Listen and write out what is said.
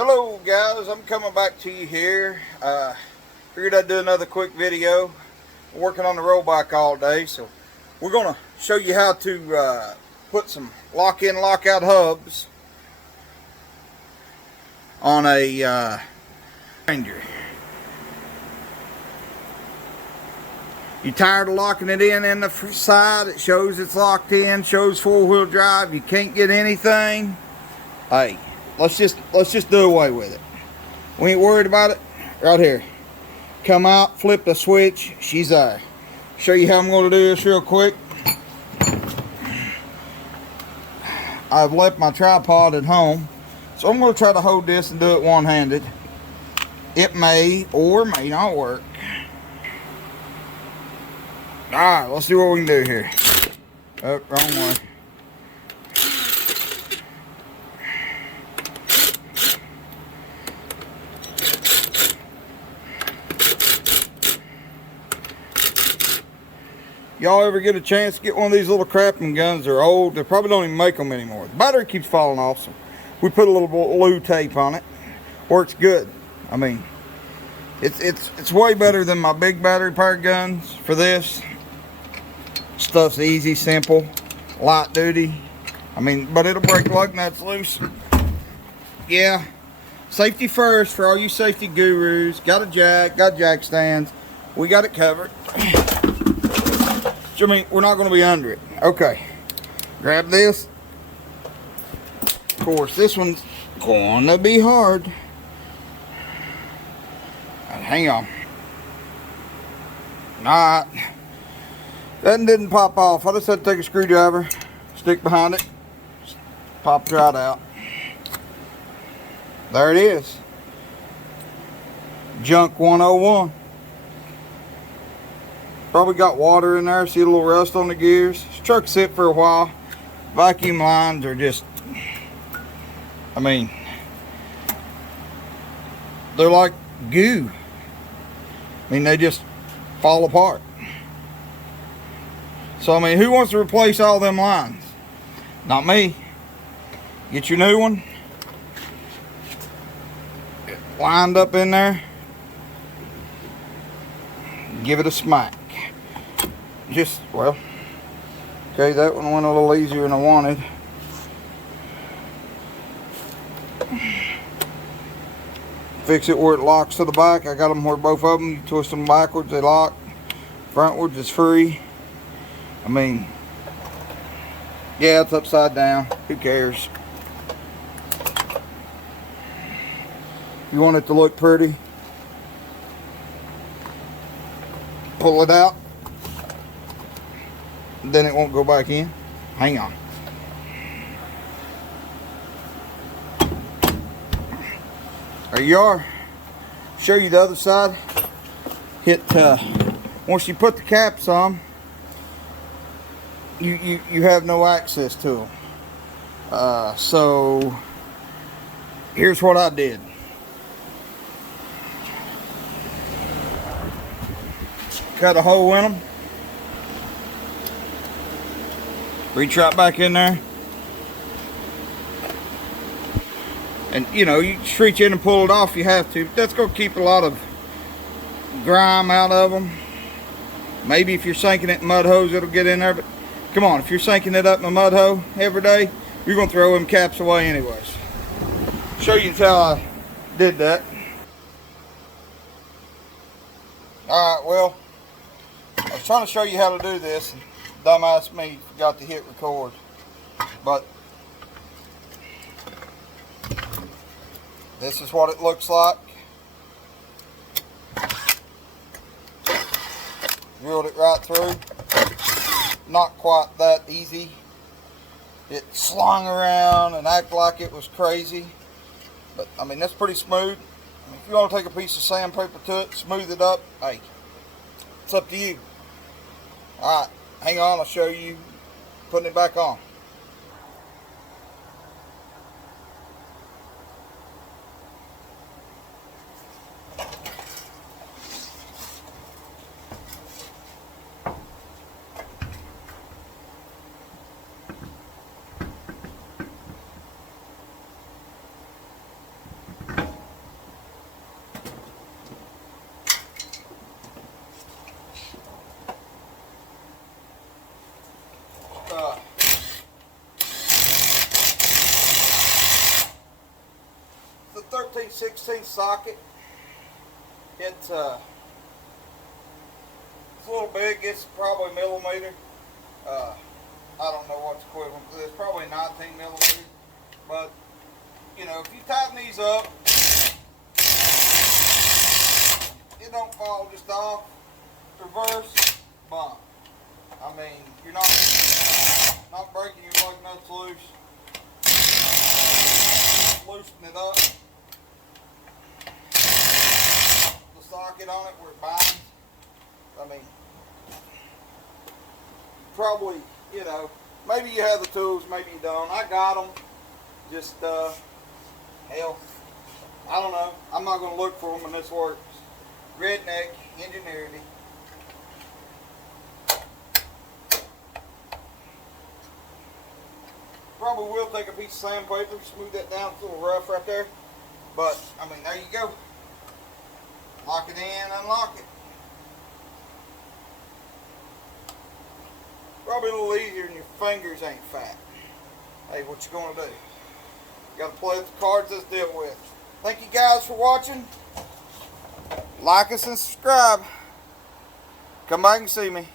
Hello guys, I'm coming back to you here. Figured I'd do another quick video. I'm working on the roll bike all day, so we're going to show you how to put some lock-in, lock-out hubs on a Ranger. You tired of locking it in the side? It shows it's locked in, shows four-wheel drive. You can't get anything. Hey, let's just do away with it. We ain't worried about it. Right here. Come out, flip the switch, she's there. Show you how I'm going to do this real quick. I've left my tripod at home, so I'm going to try to hold this and do it one-handed. It may or may not work. Alright, let's see what we can do here. Oh, wrong way. Y'all ever get a chance to get one of these little crapping guns? They're old. They probably don't even make them anymore. The battery keeps falling off, so we put a little blue tape on it. Works good. I mean, it's way better than my big battery powered guns for this. Stuff's easy, simple, light duty. I mean, but it'll break lug nuts loose. Yeah, safety first for all you safety gurus. Got a jack, got jack stands. We got it covered. I mean, we're not going to be under it. Okay, grab this. Of course, this one's going to be hard. Right, hang on. Alright. That didn't pop off. I just had to take a screwdriver, stick behind it, pop it right out. There it is. Junk 101. Probably got water in there. See a little rust on the gears. This truck sit for a while. Vacuum lines are just, I mean, they're like goo. I mean, they just fall apart. So, I mean, who wants to replace all them lines? Not me. Get your new one. Lined up in there. Give it a smack. Just, well, okay, that one went a little easier than I wanted. Fix it where it locks to the back. I got them where both of them, you twist them backwards, they lock. Frontwards is free. I mean, yeah, it's upside down. Who cares? If you want it to look pretty, pull it out. Then it won't go back in. Hang on. There you are. Show you the other side. Hit once you put the caps on, you have no access to them. So here's what I did. Cut a hole in them. Reach right back in there. And you know, you just reach in and pull it off, you have to. That's going to keep a lot of grime out of them. Maybe if you're sinking it in mud hose, it'll get in there. But come on, if you're sinking it up in a mud hole every day, you're going to throw them caps away anyways. Show you how I did that. Alright, well, I was trying to show you how to do this. Dumbass me forgot to hit record. But this is what it looks like. Drilled it right through. Not quite that easy. It slung around and acted like it was crazy. But I mean, that's pretty smooth. I mean, if you want to take a piece of sandpaper to it, smooth it up, hey, it's up to you. Alright, hang on, I'll show you putting it back on. 13/16 socket. It's a little big. It's probably millimeter. I don't know what's equivalent to this. Probably 19 millimeters. But you know, if you tighten these up, it don't fall just off. Reverse, bump. I mean, you're not breaking your lug nuts loose. Loosen it up. The socket on it where it binds. I mean, probably, you know, maybe you have the tools, maybe you don't. I got them. Just, hell, I don't know. I'm not going to look for them when this works. Redneck ingenuity. Probably will take a piece of sandpaper, smooth that down. It's a little rough right there. But, I mean, there you go. Lock it in, unlock it. Probably a little easier than your fingers ain't fat. Hey, what you gonna do? You gotta play with the cards that's dealt with. Thank you guys for watching. Like us and subscribe. Come back and see me.